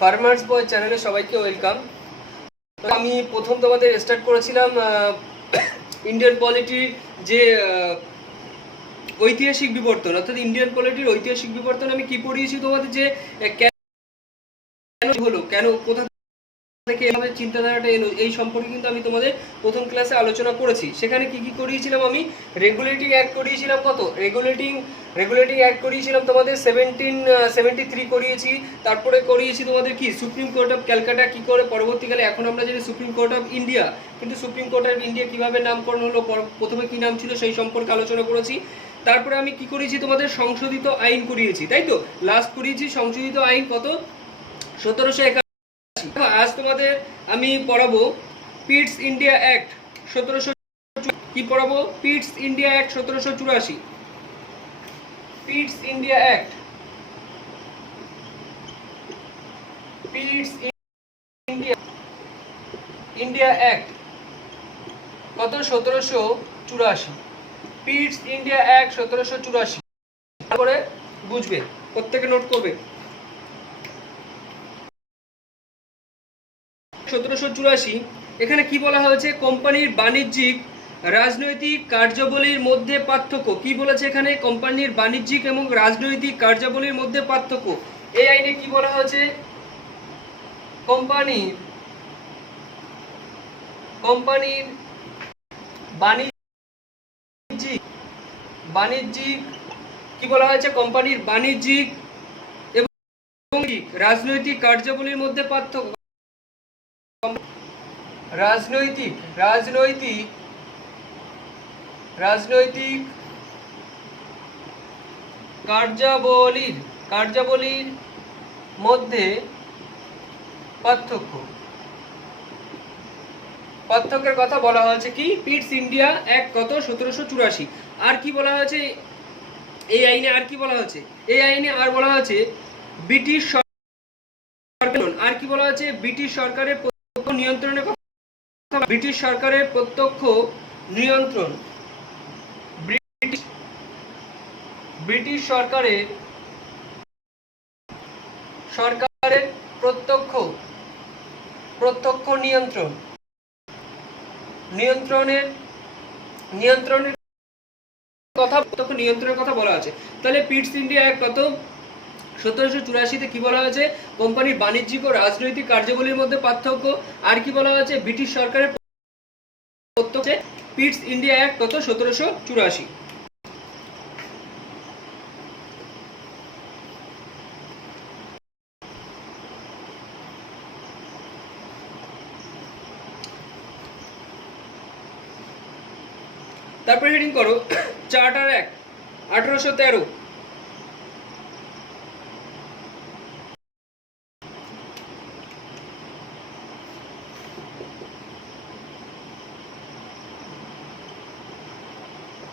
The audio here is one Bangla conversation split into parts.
ফার্মার্স বয় চ্যানেলে সবাইকে ওয়েলকাম। আমি প্রথম তোমাদের স্টার্ট করেছিলাম ইন্ডিয়ান পলিটির যে ঐতিহাসিক বিবর্তন, অর্থাৎ ইন্ডিয়ান পলিটির ঐতিহাসিক বিবর্তন আমি কি পড়িয়েছি তোমাদের, যে কেন হলো, কেন কোথা থেকে এভাবে চিন্তাধারাটা এলো, এই সম্পর্কে কিন্তু আমি তোমাদের প্রথম ক্লাসে আলোচনা করেছি। সেখানে কি কি করিয়েছিলাম, আমি রেগুলেটিং অ্যাক্ট করিয়েছিলাম, কত রেগুলেটিং অ্যাক্ট করিয়েছিলাম তোমাদের 1773 করিয়েছি। তারপরে করিয়েছি তোমাদের কি সুপ্রিম কোর্ট অফ ক্যালকাটা, কি করে পরবর্তীকালে এখন আমরা জানি সুপ্রিম কোর্ট অফ ইন্ডিয়া, কিন্তু সুপ্রিম কোর্ট অফ ইন্ডিয়া কিভাবে নামকরণ হলো, প্রথমে কি নাম ছিল সেই সম্পর্কে আলোচনা করেছি। তারপরে আমি কি করেছি তোমাদের সংশোধিত আইন করিয়েছি, তাই তো লাস্ট করিয়েছি সংশোধিত আইন কত 1781। আজ তোমাদের আমি পড়াবো পিটস ইন্ডিয়া অ্যাক্ট 1700, কি পড়াবো পিটস India act 1784। পিটস India act, পিটস India act কত 1784। পিটস ইন্ডিয়া অ্যাক্ট 1784 করে বুঝবে, প্রত্যেকে নোট করবে। 1784 এখানে কি বলা হয়েছে, কোম্পানির বাণিজ্যিক রাজনৈতিক কার্যাবলীর মধ্যে পার্থক্য। কি বলেছে এখানে, কোম্পানির বাণিজ্যিক এবং রাজনৈতিক কার্যাবলীর মধ্যে পার্থক্য। এই আইনে কি বলা হয়েছে, কোম্পানির বাণিজ্যিক কি বলা হয়েছে, কোম্পানির বাণিজ্যিক এবং রাজনৈতিক কার্যাবলীর মধ্যে পার্থক্য। রাজনৈতিক কার্যাবলীর মধ্যে পার্থক্যের কথা বলা হয়েছে কি পিটস ইন্ডিয়া অ্যাক্ট কত 1784। আর কি বলা হয়েছে এই আইনে, আর কি বলা হয়েছে এই আইনে, আর বলা হয়েছে ব্রিটিশ সরকার, আর কি বলা হয়েছে ব্রিটিশ সরকারের নিয়ন্ত্রণের কথা, ব্রিটিশ সরকারের প্রত্যক্ষ নিয়ন্ত্রণ, ব্রিটিশ সরকারের প্রত্যক্ষ নিয়ন্ত্রণের কথা, প্রত্যক্ষ নিয়ন্ত্রণের কথা বলা আছে। তাহলে পিটস ইন্ডিয়া অ্যাক্ট কত 1784 কি বলা হয়েছে, কোম্পানির বাণিজ্যিক ও রাজনৈতিক কার্যাবলীর মধ্যে পার্থক্য। আর কি বলা হয়েছে, ব্রিটিশ সরকারের প্রত্যক্ষ, পিটস ইন্ডিয়া অ্যাক্ট কত 1784। তারপরে হেডিং করো charter act 1813।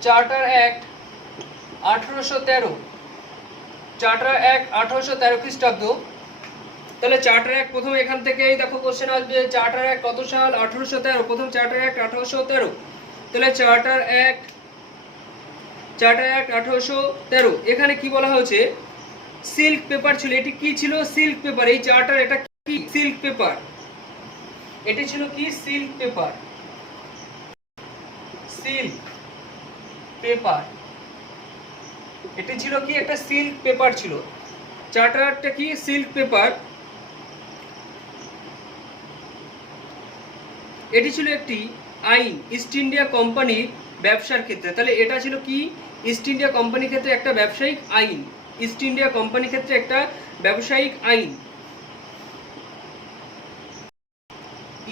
Charter act 1813, charter act 1813 খ্রিস্টাব্দ। তাহলে চার্টার অ্যাক্ট প্রথম এখান থেকেই দেখো কোশ্চেন আসবে, চার্টার অ্যাক্ট কত সাল 1813, প্রথম চার্টার অ্যাক্ট 1813। তাহলে চার্টার অ্যাক্ট 1813 এখানে কি বলা হয়েছে, সিল্ক পেপার ছিল। এটি কি ছিল, সিল্ক পেপার। এই চার্টার, এটা কি সিল্ক পেপার, এটি ছিল কি সিল্ক পেপার, এটি ছিল কি একটা সিল্ক পেপার ছিল। চার্টারটা কি সিল্ক পেপার, এটি ছিল একটি আইন ইস্ট ইন্ডিয়া কোম্পানির ব্যবসার ক্ষেত্রে। তাহলে এটা ছিল কি ইস্ট ইন্ডিয়া কোম্পানির ক্ষেত্রে একটা ব্যবসায়িক আইন, ইস্ট ইন্ডিয়া কোম্পানির ক্ষেত্রে একটা ব্যবসায়িক আইন।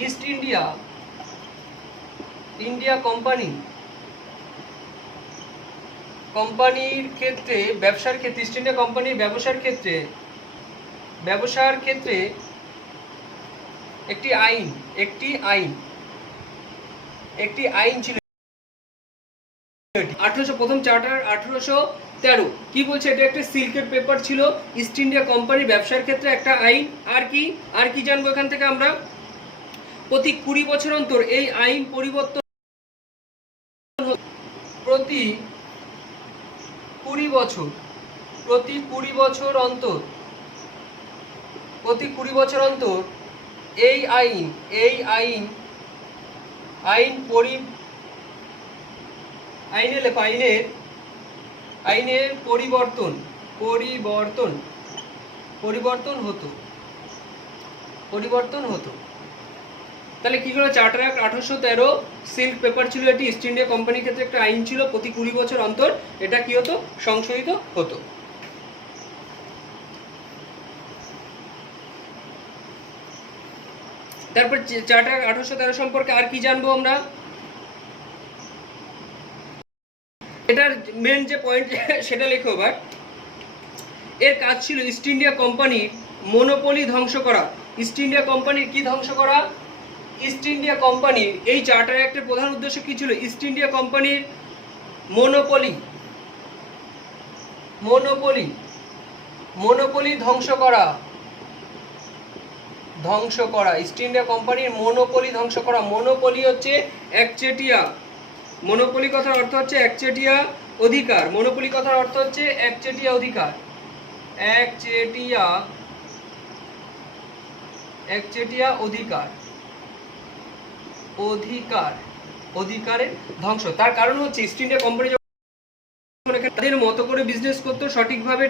ইস্ট ইন্ডিয়া কোম্পানির ক্ষেত্রে, ব্যবসার ক্ষেত্রে, ইস্ট ইন্ডিয়া কোম্পানির ব্যবসার ক্ষেত্রে একটি আইন ছিল। 1800 প্রথম চার্টার 1813 কি বলছে, এটা একটা সিল্কের পেপার ছিল, ইস্ট ইন্ডিয়া কোম্পানির ব্যবসার ক্ষেত্রে একটা আইন। আর কি জানবো এখান থেকে আমরা, প্রতি 20 বছর অন্তর এই আইন পরিবর্তন, প্রতি 20 বছর অন্তর প্রতি 20 বছর অন্তর এই আইনের পরিবর্তন হতো। তাহলে কি হলো, চার্টার অ্যাক্ট 1813 সিল্ক পেপার ছিল, এটি ইস্ট ইন্ডিয়া কোম্পানির ক্ষেত্রে একটা আইন ছিল, প্রতি 20 বছর অন্তর এটা কি হতো, সংশোধিত হতো। তারপর চার্টার 1813 সম্পর্কে আর কি জানবো আমরা, এটার মেন যে পয়েন্ট সেটা লেখো এবার। এর কাজ ছিল ইস্ট ইন্ডিয়া কোম্পানির মনোপলি ধ্বংস করা। ইস্ট ইন্ডিয়া কোম্পানির কি ধ্বংস করা? ইস্ট ইন্ডিয়া কোম্পানির এই চার্টার অ্যাক্টের প্রধান উদ্দেশ্য কি ছিল? ইস্ট ইন্ডিয়া কোম্পানির মনোপলি ধ্বংস করা। ইস্ট ইন্ডিয়া কোম্পানির মনোপলি ধ্বংস করা। মনোপলি হচ্ছে একচেটিয়া, মনোপলি কথার অর্থ হচ্ছে একচেটিয়া অধিকার। মনোপলি কথার অর্থ হচ্ছে একচেটিয়া অধিকার। একচেটিয়া অধিকারের ধ্বংস। তার কারণ হচ্ছে ইস্ট ইন্ডিয়া কোম্পানি যখন তাদের মতো করে বিজনেস করতো, সঠিকভাবে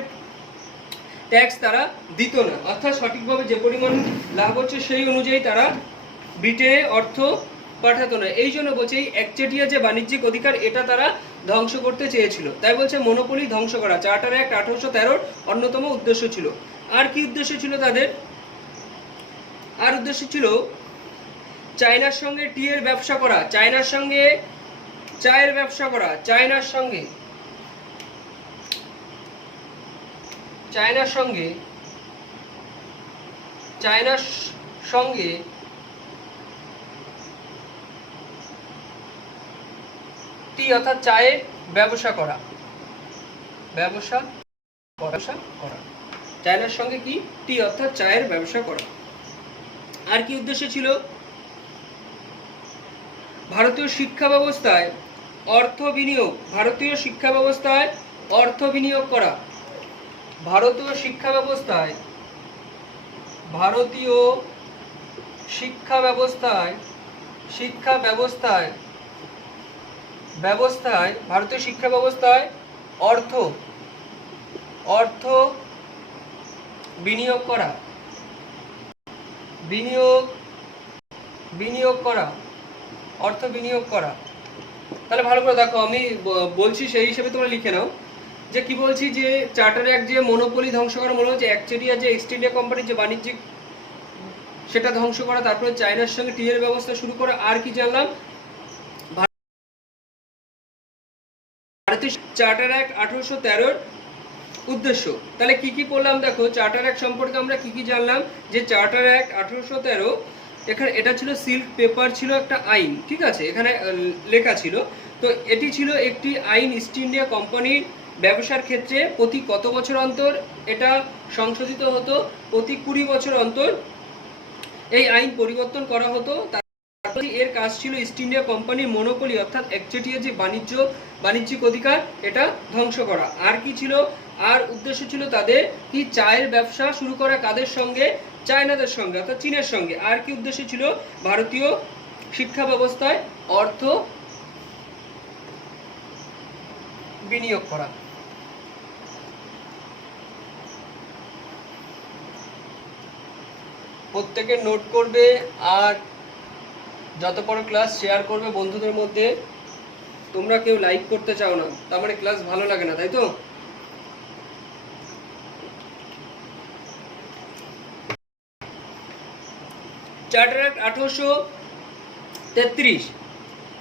ট্যাক্স তারা দিত না, অর্থাৎ সঠিকভাবে যে পরিমাণ লাভ হচ্ছে সেই অনুযায়ী তারা ব্রিটেনে অর্থ পাঠাতো না। এই জন্য বলছে এই একচেটিয়া যে বাণিজ্যিক অধিকার এটা তারা ধ্বংস করতে চেয়েছিল, তাই বলছে মনোপলি ধ্বংস করা চার্টার অ্যাক্ট 1813 অন্যতম উদ্দেশ্য ছিল। আর কি উদ্দেশ্য ছিল তাদের? আর উদ্দেশ্য ছিল চায়নার সঙ্গে টি এর ব্যবসা করা, চায়নার সঙ্গে চায়ের ব্যবসা করা, চায়নার সঙ্গে টি অর্থাৎ চায়ের ব্যবসা করা, চায়নার সঙ্গে কি টি অর্থাৎ চায়ের ব্যবসা করা। আর কি উদ্দেশ্য ছিল? ভারতীয় শিক্ষা ব্যবস্থায় অর্থ বিনিয়োগ করা। ভারতীয় শিক্ষা ব্যবস্থায় অর্থ বিনিয়োগ করা। তাহলে ভালো করে দেখো, আমি বলছি সেই হিসেবে তোমরা লিখে নাও যে কি বলছি, যে চার্টার অ্যাক্ট যে মনোপলি ধ্বংস করা, মনে হচ্ছে একচেটিয়া যে ইস্ট ইন্ডিয়া কোম্পানির যে বাণিজ্যিক সেটা ধ্বংস করা, তারপরে চায়নার সঙ্গে টি এর ব্যবস্থা শুরু করা। আর কি জানলাম? ভারতীয় চার্টার অ্যাক্ট 1813 উদ্দেশ্য। তাহলে কি কি পড়লাম দেখো, চার্টার অ্যাক্ট সম্পর্কে আমরা কি কি জানলাম, যে চার্টার অ্যাক্ট 1813 এখানে এটা ছিল সিল্ক পেপার, ছিল একটা আইন, ঠিক আছে, এখানে লেখা ছিল। তো এটি ছিল একটি আইন, ইস্ট ইন্ডিয়া কোম্পানির ব্যবসার ক্ষেত্রে প্রতি কত বছর অন্তর এটা সংশোধিত হতো? প্রতি 20 বছর অন্তর এই আইন পরিবর্তন করা হতো। তারপরে এর কাজ ছিল ইস্ট ইন্ডিয়া কোম্পানির মনোপলি অর্থাৎ একচেটিয়া যে বাণিজ্যিক অধিকার এটা ধ্বংস করা। আর কি ছিল? আর উদ্দেশ্য ছিল তাদের কি চায়ের ব্যবসা শুরু করা, কাদের সঙ্গে? চায়নাদের সঙ্গে অর্থাৎ চীনের সঙ্গে। আর কি উদ্দেশ্য ছিল? ভারতীয় শিক্ষা ব্যবস্থায় অর্থ বিনিয়োগ করা। প্রত্যেকে নোট করবে আর যত বড় ক্লাস শেয়ার করবে বন্ধুদের মধ্যে। তোমরা কেউ লাইক করতে চাও না, তার মানে ক্লাস ভালো লাগে না, তাই তো? চার্টার অ্যাক্ট 1833,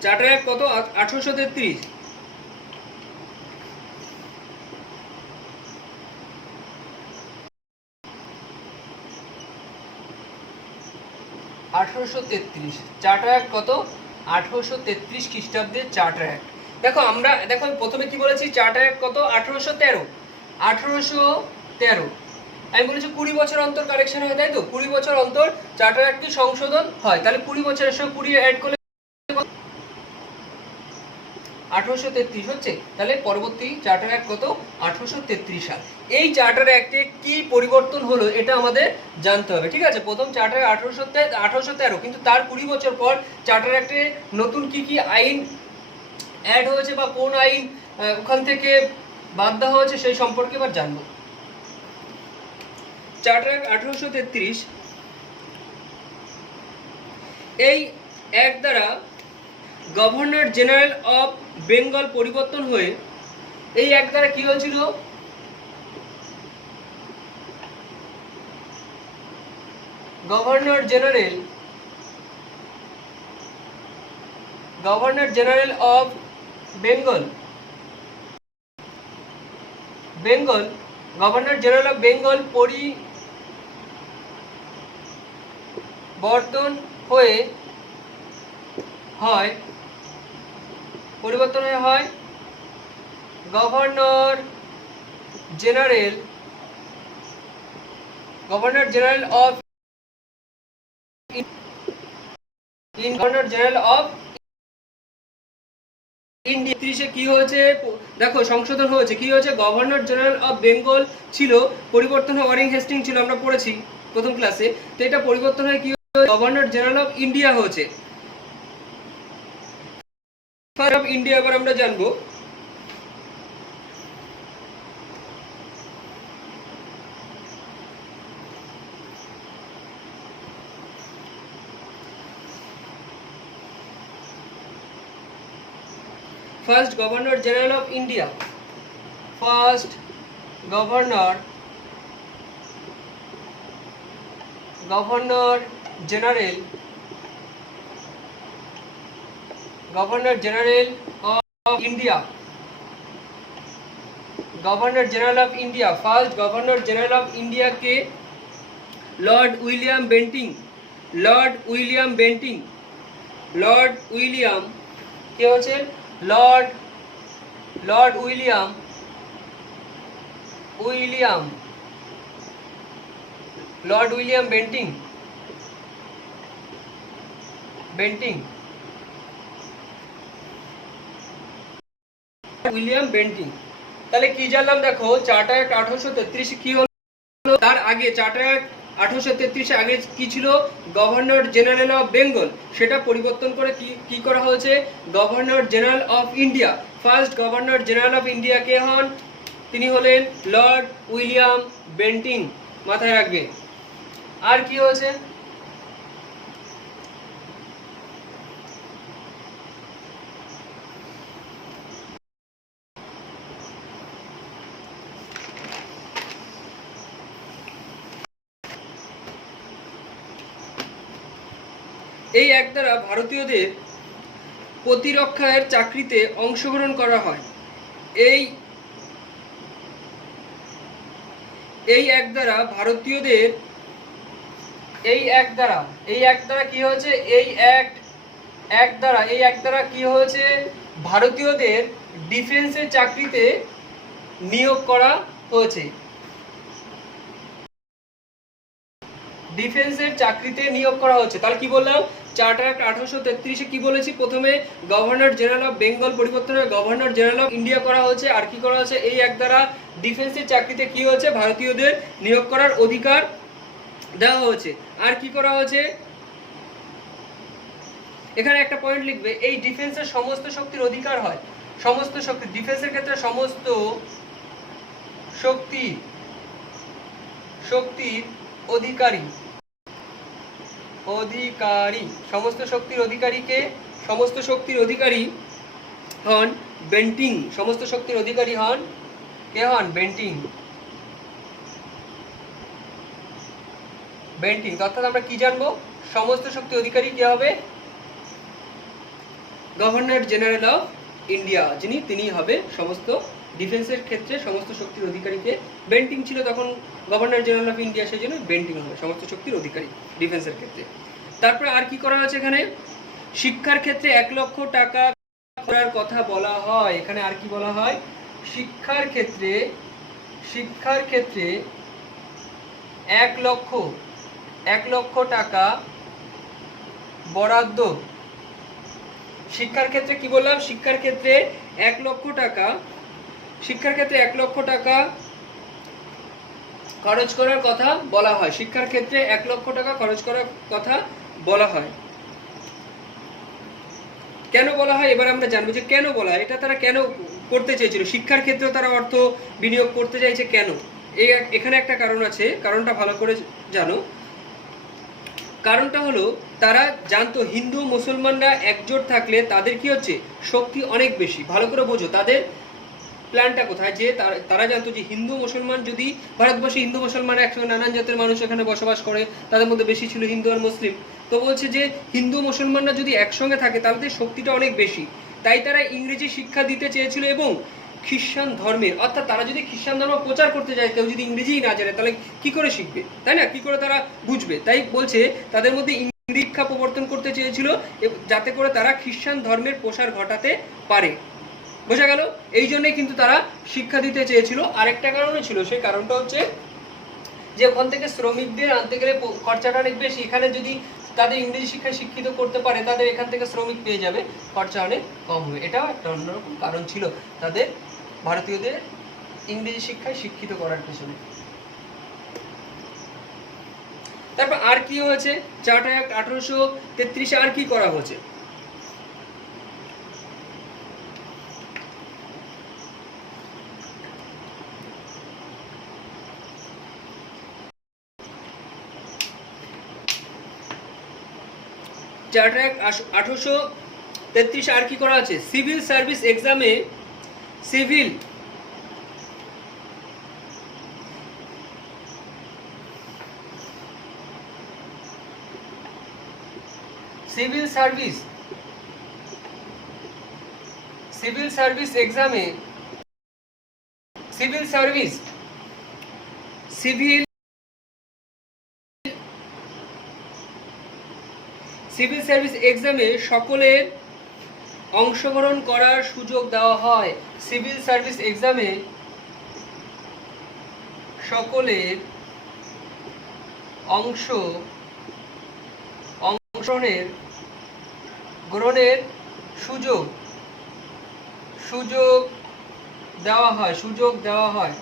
চার্টার অ্যাক্ট কত? 1833। 1833 চার্টার অ্যাক্ট কত? 1833 খ্রিস্টাব্দের চার্টার অ্যাক্ট। দেখো দেখো প্রথমে কি বলেছি, চার্টার অ্যাক্ট কত? 1813। আমি বলেছি 20 বছর অন্তর কারেকশন হয়, তাই তো? 20 বছর অন্তর চার্টার অ্যাক্টটি সংশোধন হয়। তাহলে 20 বছরের সঙ্গে 20 অ্যাড করলে 1833 হচ্ছে। তাহলে পরবর্তী চার্টার অ্যাক্ট কত? 1833 সাল। এই চার্টার অ্যাক্টে কি পরিবর্তন হলো এটা আমাদের জানতে হবে, ঠিক আছে? প্রথম চার্টার 1813, কিন্তু তার 20 বছর পর চার্টার অ্যাক্টে নতুন কি কি আইন অ্যাড হয়েছে বা কোন আইন ওখান থেকে বাদ দেওয়া হয়েছে সেই সম্পর্কে এবার জানবো। চার্টার অ্যাক্ট 1833, এই অ্যাক্ট দ্বারা গভর্নর জেনারেল অফ বেঙ্গল পরিবর্তন হয়ে, এই অ্যাক্ট দ্বারা কি হয়েছিল? Governor general of governor general of Bengal পরিবর্তন হয় গভর্নর জেনারেল অফ ইন্ডিয়া। 30-এ কি হয়েছে দেখো, সংশোধন হয়েছে। কি হয়েছে? গভর্নর জেনারেল অফ বেঙ্গল ছিল, পরিবর্তন হয় ওয়ারেন হেস্টিং ছিল, আমরা পড়েছি প্রথম ক্লাসে। তো এটা পরিবর্তন হয় কি হয়েছে? গভর্নর জেনারেল অফ ইন্ডিয়া হয়েছে। অফ ইন্ডিয়া এবার আমরা জানবো। First governor general of India, first governor general of India, first governor general of India কে লর্ড উইলিয়াম কে হচ্ছেন? Lord William Bentinck. তাহলে কি জানলাম দেখো, চার্টার অ্যাক্ট 1833 কি হলো? তার আগে চার্টার অ্যাক্ট 1833 আগে কি ছিল? গভর্নর জেনারেল অফ বেঙ্গল, সেটা পরিবর্তন করে কি করা হয়েছে? Governor general of India. First governor general of India কে হন? তিনি হলেন লর্ড উইলিয়াম বেন্টিং, মাথায় রাখবে। আর কি হয়েছে? এই অ্যাক্ট দ্বারা ভারতীয়দের প্রতিরক্ষার চাকরিতে অংশগ্রহণ করা হয়। এই অ্যাক্ট দ্বারা ভারতীয়দের, এই অ্যাক্ট দ্বারা কি হয়েছে? এই অ্যাক্ট দ্বারা কি হয়েছে? ভারতীয়দের ডিফেন্সের চাকরিতে নিয়োগ করা হয়েছে। তাহলে কি বললাম? চার্টার অ্যাক্ট 1833-এ কি বলেছি? প্রথমে গভর্নর জেনারেল অফ বেঙ্গল পরিবর্তন হয়ে গভর্নর জেনারেল অফ ইন্ডিয়া করা হয়েছে। আর কি করা হয়েছে? এই অ্যাক্ট দ্বারা ডিফেন্সের চাকরিতে কি হয়েছে? ভারতীয়দের নিয়োগ করার অধিকার দেওয়া হয়েছে। আর কি করা হয়েছে? এখানে একটা পয়েন্ট লিখবে, এই ডিফেন্সের সমস্ত শক্তির অধিকার হয়, সমস্ত শক্তি, ডিফেন্সের ক্ষেত্রে সমস্ত শক্তির অধিকারী, সমস্ত শক্তির অধিকারীকে, সমস্ত শক্তির অধিকারী হন বেন্টিং। সমস্ত শক্তির অধিকারী হন কে? হন বেন্টিং। অর্থাৎ আমরা কি জানবো? সমস্ত শক্তির অধিকারী কে হবে? গভর্নর জেনারেল অফ ইন্ডিয়া, তিনি হবে সমস্ত ডিফেন্সের ক্ষেত্রে সমস্ত শক্তির অধিকারীকে। বেন্টিং ছিল তখন গভর্নর জেনারেল অফ ইন্ডিয়া, সেই জন্য বেন্টিং হবে সমস্ত শক্তির অধিকারী ডিফেন্সের ক্ষেত্রে। তারপরে আর কি করা হয়েছে? এখানে শিক্ষার ক্ষেত্রে 1 লক্ষ টাকা করার কথা বলা হয়। এখানে আর কি বলা হয়? শিক্ষার ক্ষেত্রে 1 লক্ষ টাকা বরাদ্দ। শিক্ষার ক্ষেত্রে কি বললাম? শিক্ষার ক্ষেত্রে 1 লক্ষ টাকা, শিক্ষার ক্ষেত্রে 1 লক্ষ টাকা খরচ করার কথা বলা হয়। শিক্ষার ক্ষেত্রে 1 লক্ষ টাকা খরচ করার কথা বলা হয়। কেন বলা হয় এবার আমরা জানবো যে কেন বলা হয়, এটা তারা কেন করতে চেয়েছিল, শিক্ষার ক্ষেত্রেও তারা অর্থ বিনিয়োগ করতে চাইছে কেন। এখানে একটা কারণ আছে, কারণটা ভালো করে জানো। কারণটা হলো তারা জানতো হিন্দু মুসলমানরা একজোট থাকলে তাদের কি হচ্ছে শক্তি অনেক বেশি। ভালো করে বোঝো তাদের প্ল্যানটা কোথায়, যে তারা জানতো যে হিন্দু মুসলমান যদি ভারতবর্ষে হিন্দু মুসলমান একসঙ্গে নানান জাতের মানুষ এখানে বসবাস করে, তাদের মধ্যে বেশি ছিল হিন্দু আর মুসলিম, তো বলছে যে হিন্দু মুসলমানরা যদি একসঙ্গে থাকে তাহলে শক্তিটা অনেক বেশি। তাই তারা ইংরেজি শিক্ষা দিতে চেয়েছিল এবং খ্রিস্টান ধর্মের, অর্থাৎ তারা যদি খ্রিস্টান ধর্ম প্রচার করতে যায়, কেউ যদি ইংরেজিই না জানে তাহলে কি করে শিখবে, তাই না, কি করে তারা বুঝবে। তাই বলছে তাদের মধ্যে ইংরেজি শিক্ষা প্রবর্তন করতে চেয়েছিল যাতে করে তারা খ্রিস্টান ধর্মের প্রসার ঘটাতে পারে। বোঝা গেল, এই জন্যই কিন্তু তারা শিক্ষা দিতে চেয়েছিল। আরেকটা কারণও ছিল, সেই কারণটা হচ্ছে যে ওখান থেকে শ্রমিকদের আনতে গেলে খরচাটা অনেক বেশি, এখানে যদি তাদের ইংরেজি শিক্ষায় শিক্ষিত করতে পারে তাদের এখান থেকে শ্রমিক পেয়ে যাবে, খরচা অনেক কম হবে। এটাও একটা অন্যরকম কারণ ছিল তাদের ভারতীয়দের ইংরেজি শিক্ষায় শিক্ষিত করার পেছনে। তারপর আর কি হয়েছে, চার্টার অ্যাক্ট 1833 আর কি করা হয়েছে। চার্টার অ্যাক্ট 1833 আর কি করা আছে, সিভিল সার্ভিস এক্সামে সিভিল সার্ভিস এক্সামে সিভিল সার্ভিস এক্সামে সকলের অংশগ্রহণ করার সুযোগ দেওয়া হয়। সিভিল সার্ভিস এক্সামে সকলের অংশগ্রহণের সুযোগ দেওয়া হয়।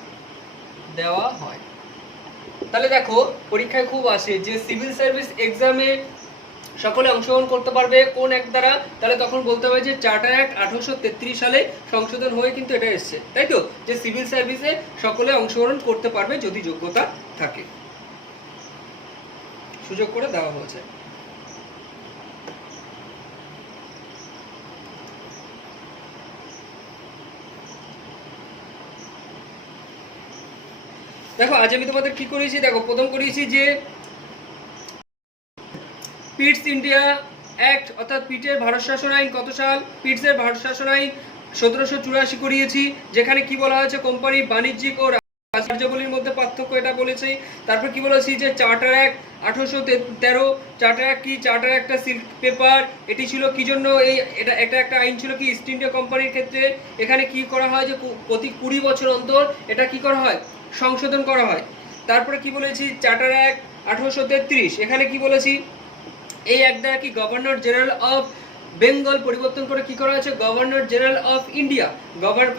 তাহলে দেখো পরীক্ষায় খুব আসে যে সিভিল সার্ভিস এক্সামে সকলে অংশগ্রহণ করতে পারবে কোন এক দ্বারা, তাহলে তখন বলতে হবে যে চার্টার অ্যাক্ট 1833 সালে সংশোধন হয়ে কিন্তু এটা এসছে, তাই তো, যে সিভিল সার্ভিসে সকলে অংশগ্রহণ করতে পারবে যদি যোগ্যতা থাকে, সুযোগ করে দেওয়া হয়েছে। দেখো আজ আমি তোমাদের কি করেছি, দেখো প্রথম করিয়েছি যে পিটস ইন্ডিয়া অ্যাক্ট অর্থাৎ পিটের ভারত শাসন আইন কত সাল, পিটসের ভারত শাসন আইন 1784 করিয়েছি, যেখানে কি বলা হয়েছে কোম্পানির বাণিজ্যিক ও রাজ্যাবলীর মধ্যে পার্থক্য এটা বলেছি। তারপর কি বলেছি যে চার্টার অ্যাক্ট 1813, চার্টার অ্যাক্ট কি, চার্টার একটা সিল্ক পেপার, এটি ছিল কি জন্য, এটা একটা আইন ছিল কি ইস্ট ইন্ডিয়া কোম্পানির ক্ষেত্রে। এখানে কি করা হয় যে প্রতি 20 বছর অন্তর এটা কি করা হয়, সংশোধন করা হয়। তারপরে কি বলেছি চার্টার অ্যাক্ট 1833, এখানে কি বলেছি এই এক দ্বারা কি গভর্নর জেনারেল অফ বেঙ্গল পরিবর্তন করে কি করা হয়েছে governor general of India.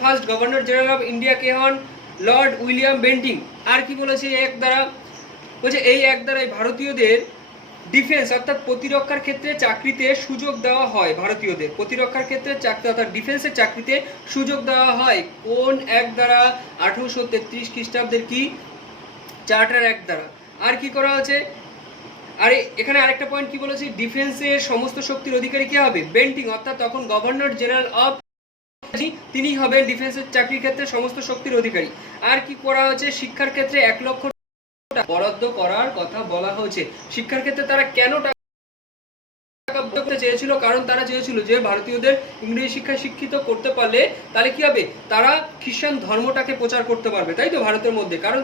First governor general of India কে হন, লর্ড উইলিয়াম বেন্টিং। আর কি বলেছে এই এক দ্বারা, বলছে এই এক দ্বারাই ভারতীয়দের ডিফেন্স অর্থাৎ প্রতিরক্ষার ক্ষেত্রে চাকরিতে সুযোগ দেওয়া হয়, ভারতীয়দের প্রতিরক্ষার ক্ষেত্রে চাকরি অর্থাৎ ডিফেন্সের চাকরিতে সুযোগ দেওয়া হয় কোন এক দ্বারা, 1833 খ্রিস্টাব্দের কি চার্টার এক দ্বারা। আর কি করা হয়েছে, আর এখানে আরেকটা পয়েন্ট কি বলেছি, ডিফেন্সের সমস্ত শক্তির অধিকারী কে হবে, বেন্টিং, অর্থাৎ তখন গভর্নর জেনারেল অফ তিনি হবেন ডিফেন্সের চাকরির ক্ষেত্রে সমস্ত শক্তির অধিকারী। আর কি করা হয়েছে, শিক্ষার ক্ষেত্রে 1 লক্ষ টাকা বরাদ্দ করার কথা বলা হয়েছে। শিক্ষার ক্ষেত্রে তারা কেন টাকা করতে চেয়েছিল, কারণ তারা চেয়েছিল যে ভারতীয়দের ইংরেজি শিক্ষায় শিক্ষিত করতে পারলে তাহলে কি হবে, তারা খ্রিস্টান ধর্মটাকে প্রচার করতে পারবে, তাই তো, ভারতের মধ্যে। কারণ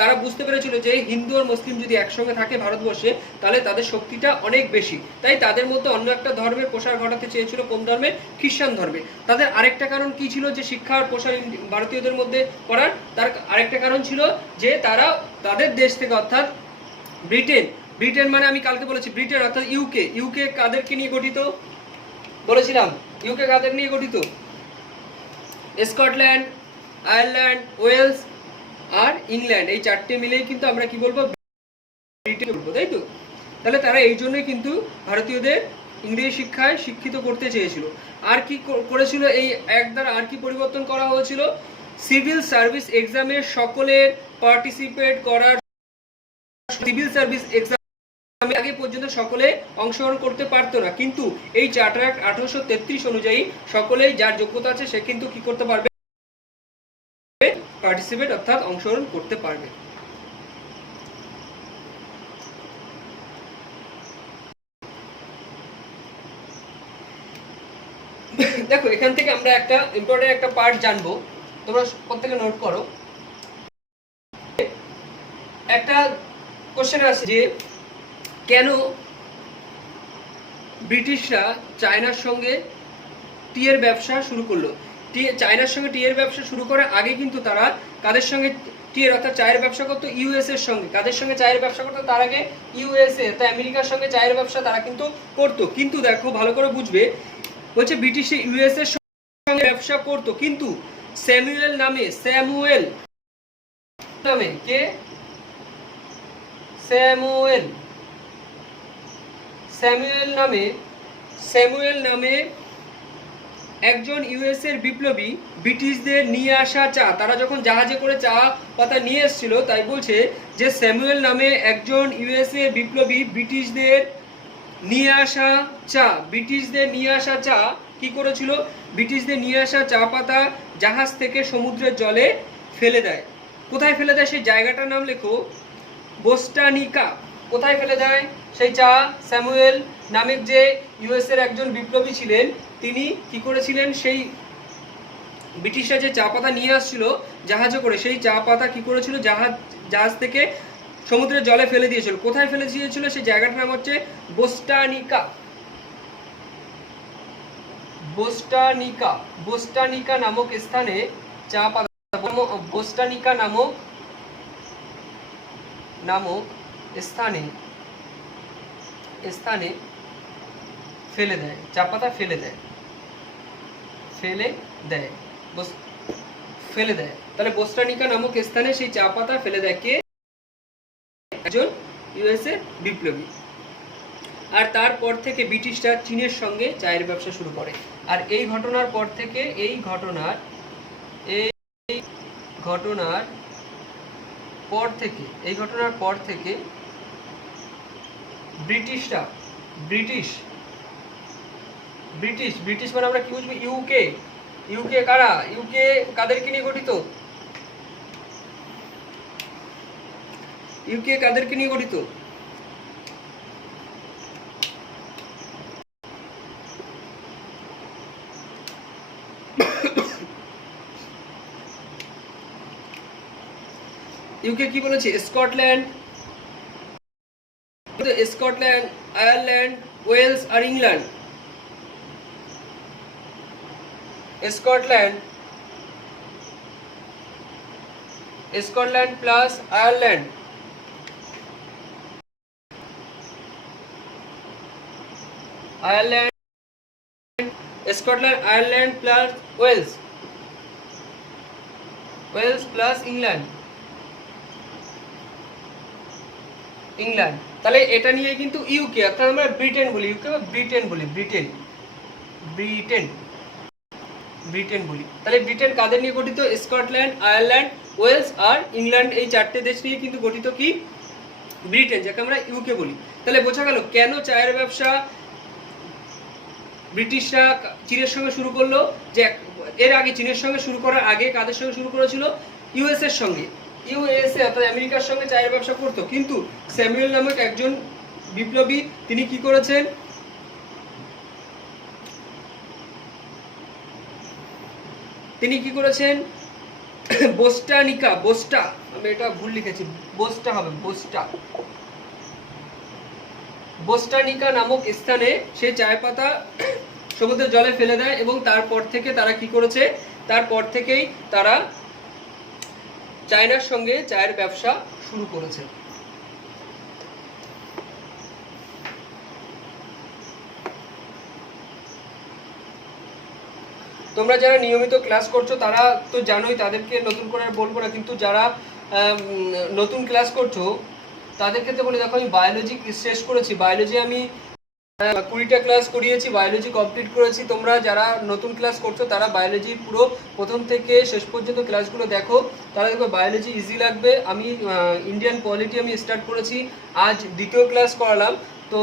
তারা বুঝতে পেরেছিল যে হিন্দু আর মুসলিম যদি একসঙ্গে থাকে ভারতবর্ষে তাহলে তাদের শক্তিটা অনেক বেশি, তাই তাদের মধ্যে অন্য একটা ধর্মের প্রসার ঘটাতে চেয়েছিল, কোন ধর্মের, খ্রিস্টান ধর্মে। তাদের আরেকটা কারণ কি ছিল যে শিক্ষার প্রসার ভারতীয়দের মধ্যে করার, তার আরেকটা কারণ ছিল যে তারা তাদের দেশ থেকে অর্থাৎ ব্রিটেন মানে আমি কালকে বলেছি ব্রিটেন অর্থাৎ ইউকে কাদেরকে নিয়ে গঠিত বলেছিলাম, ইউকে কাদের নিয়ে গঠিত, স্কটল্যান্ড, আয়ারল্যান্ড, ওয়েলস আর ইংল্যান্ড, এই চারটে মিলেই কিন্তু আমরা কি বলবো, ব্রিটেন বলবো, তাই তো? তাহলে তারা এই জন্যই কিন্তু ভারতীয়দের ইংরেজি শিক্ষায় শিক্ষিত করতে চেয়েছিল। আর কি করেছিল এই অ্যাক্ট দ্বারা, আর কি পরিবর্তন করা হয়েছিল? সিভিল সার্ভিস এক্সামে সকলের পার্টিসিপেট করার, সিভিল সার্ভিস এক্সাম আগে পর্যন্ত সকলে অংশগ্রহণ করতে পারতো না, কিন্তু এই চার্টার অ্যাক্ট 1833 অনুযায়ী সকলেই যার যোগ্যতা আছে সে কিন্তু কি করতে পারবে, পার্টিসিপেট অর্থাৎ অংশগ্রহণ করতে পারবে। দেখো এখান থেকে আমরা একটা ইম্পর্টেন্ট একটা পার্ট জানবো, তোমরা প্রত্যেকে নোট করো। একটা কোশ্চেন আছে যে কেন ব্রিটিশরা চায়নার সঙ্গে টি এর ব্যবসা শুরু করলো? চায়নার সঙ্গে টি এর ব্যবসা শুরু করার আগে কিন্তু তারা কাদের সঙ্গে টি এর অর্থাৎ চায়ের ব্যবসা করতো? ইউএস এর সঙ্গে। কাদের সঙ্গে চায়ের ব্যবসা করতো তার আগে? ইউএসএ, তো আমেরিকার সঙ্গে চায়ের ব্যবসা তারা কিন্তু করতো। কিন্তু দেখো ভালো করে বুঝবে, বলছে ব্রিটিশ ইউএস এর সঙ্গে ব্যবসা করতো, কিন্তু স্যামুয়েল নামে, স্যামুয়েল নামে, কে? স্যামুয়েল, স্যামুয়েল নামে, স্যামুয়েল নামে একজন ইউএস এর বিপ্লবী ব্রিটিশদের নিয়ে আসা চা, তারা যখন জাহাজে করে চা পাতা নিয়ে এসেছিল, তাই বলছে যে স্যামুয়েল নামে একজন ইউএসএ বিপ্লবী ব্রিটিশদের নিয়ে আসা চা, ব্রিটিশদের নিয়ে আসা চা কি করেছিল? ব্রিটিশদের নিয়ে আসা চা পাতা জাহাজ থেকে সমুদ্রের জলে ফেলে দেয়। কোথায় ফেলে দেয় সেই জায়গাটার নাম লেখো, বোস্টানিকা। কোথায় ফেলে দেয় সেই চা? স্যামুয়েল নামে যে ইউএস এর একজন বিপ্লবী ছিলেন, তিনি কি করেছিলেন, সেই ব্রিটিশরা যে চা পাতা নিয়ে আসছিল জাহাজে করে, সেই চা পাতা কি করেছিল, জাহাজ থেকে সমুদ্রের জলে ফেলে দিয়েছিল। কোথায় ফেলে দিয়েছিল সেই জায়গাটার নাম হচ্ছে বোস্টানিকা। বোস্টানিকা, বোস্টানিকা নামক স্থানে চা পাতা, বোস্টানিকা নামক স্থানে ফেলে দেয়, চা পাতা ফেলে দেয়, ফেলে দেয়। তাহলে বোস্টানিকা নামক স্থানে সেই চা পাতা ফেলে দেয় কে? একজন ইউএসএ বিপ্লবী। আর তারপর থেকে ব্রিটিশরা চীনের সঙ্গে চায়ের ব্যবসা শুরু করে। আর এই ঘটনার পর থেকে, এই ঘটনার পর থেকে ব্রিটিশরা, ব্রিটিশ মানে আমরা কি বুঝবো? ইউকে। ইউকে কারা? ইউকে কাদেরকে নিয়ে গঠিত? ইউকে কাদেরকে নিয়ে গঠিত? ইউকে কি বলেছে? স্কটল্যান্ড, আয়ারল্যান্ড, ওয়েলস আর England. Scotland plus Ireland, Scotland, Ireland plus Wales plus England. তাহলে এটা নিয়ে কিন্তু ইউকে, অর্থাৎ আমরা ব্রিটেন বলি, ইউকে বা ব্রিটেন বলি, ব্রিটেন বলি। তাহলে ব্রিটেন কাদের নিয়ে গঠিত? স্কটল্যান্ড, আয়ারল্যান্ড, ওয়েলস আর ইংল্যান্ড, এই চারটে দেশ নিয়ে কিন্তু গঠিত কি? ব্রিটেন, যাকে আমরা ইউকে বলি। তাহলে বোঝা গেল কেন চায়ের ব্যবসা ব্রিটিশরা চীনের সঙ্গে শুরু করলো। যে এর আগে চীনের সঙ্গে শুরু করার আগে কাদের সঙ্গে শুরু করেছিল? ইউএস এর সঙ্গে, ইউএসএ অর্থাৎ আমেরিকার সঙ্গে চায়ের ব্যবসা করতো, কিন্তু স্যামুয়েল নামক একজন বিপ্লবী তিনি কি করেছেন? বোস্টানিকা, আমি এটা ভুল লিখেছি, বোস্টানিকা নামক স্থানে সেই চায় পাতা সমুদ্রের জলে ফেলে দেয়, এবং তারপর থেকে তারা কি করেছে? তারপর থেকেই তারা চায়নার সঙ্গে চায়ের ব্যবসা শুরু করেছে। তোমরা যারা নিয়মিত ক্লাস করছো তারা তো জানোই, তাদেরকে নতুন করে আর বলবো না, কিন্তু যারা নতুন ক্লাস করছো তাদের ক্ষেত্রে বলি, দেখো আমি বায়োলজি শেষ করেছি, বায়োলজি আমি 20টা ক্লাস করিয়েছি, বায়োলজি কমপ্লিট করেছি। তোমরা যারা নতুন ক্লাস করছো তারা বায়োলজি পুরো প্রথম থেকে শেষ পর্যন্ত ক্লাসগুলো দেখো, তাহলে দেখো বায়োলজি ইজি লাগবে। আমি ইন্ডিয়ান পলিটি আমি স্টার্ট করেছি, আজ দ্বিতীয় ক্লাস করালাম। তো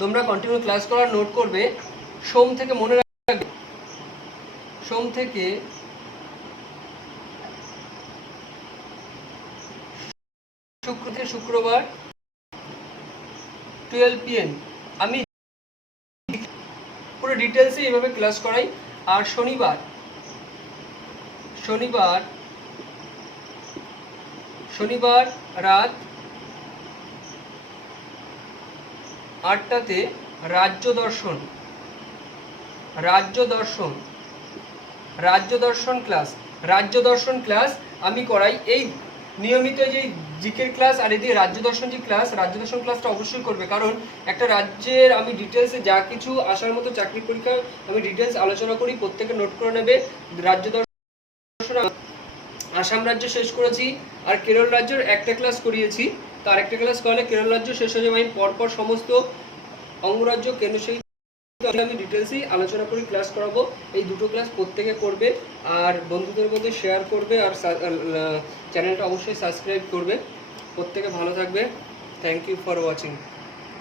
তোমরা কন্টিনিউ ক্লাস করার নোট করবে। সোম থেকে মনে রাখবে, সোম থেকে শুক্রবার 12 PM আমি পুরো ডিটেলসে এইভাবে ক্লাস করাই। আর শনিবার রাত 8টাতে রাজ্য দর্শন ক্লাস আমি করাই। এই নিয়মিত যে জিকের ক্লাস আর এদিকে রাজ্য দর্শন ক্লাসটা অবশ্যই করবে, কারণ একটা রাজ্যের আমি ডিটেলসে যা কিছু আসার মতো চাকরি পরীক্ষা আমি ডিটেলস আলোচনা করি, প্রত্যেকে নোট করে নেবে। রাজ্য দর্শন আসাম রাজ্য শেষ করেছি, আর কেরল রাজ্যের একটা ক্লাস করিয়েছি, তো আরেকটা ক্লাস করলে কেরল রাজ্য শেষ হয়ে যাবে। আমি পরপর সমস্ত অঙ্গরাজ্য কেন্দ্র সেই আমি ডিটেলসই আলোচনা করি, ক্লাস করাবো। এই দুটো ক্লাস প্রত্যেকে করবে, আর বন্ধুদের মধ্যে শেয়ার করবে, আর চ্যানেলটা অবশ্যই সাবস্ক্রাইব করবে। প্রত্যেকে ভালো থাকবে। Thank you for watching.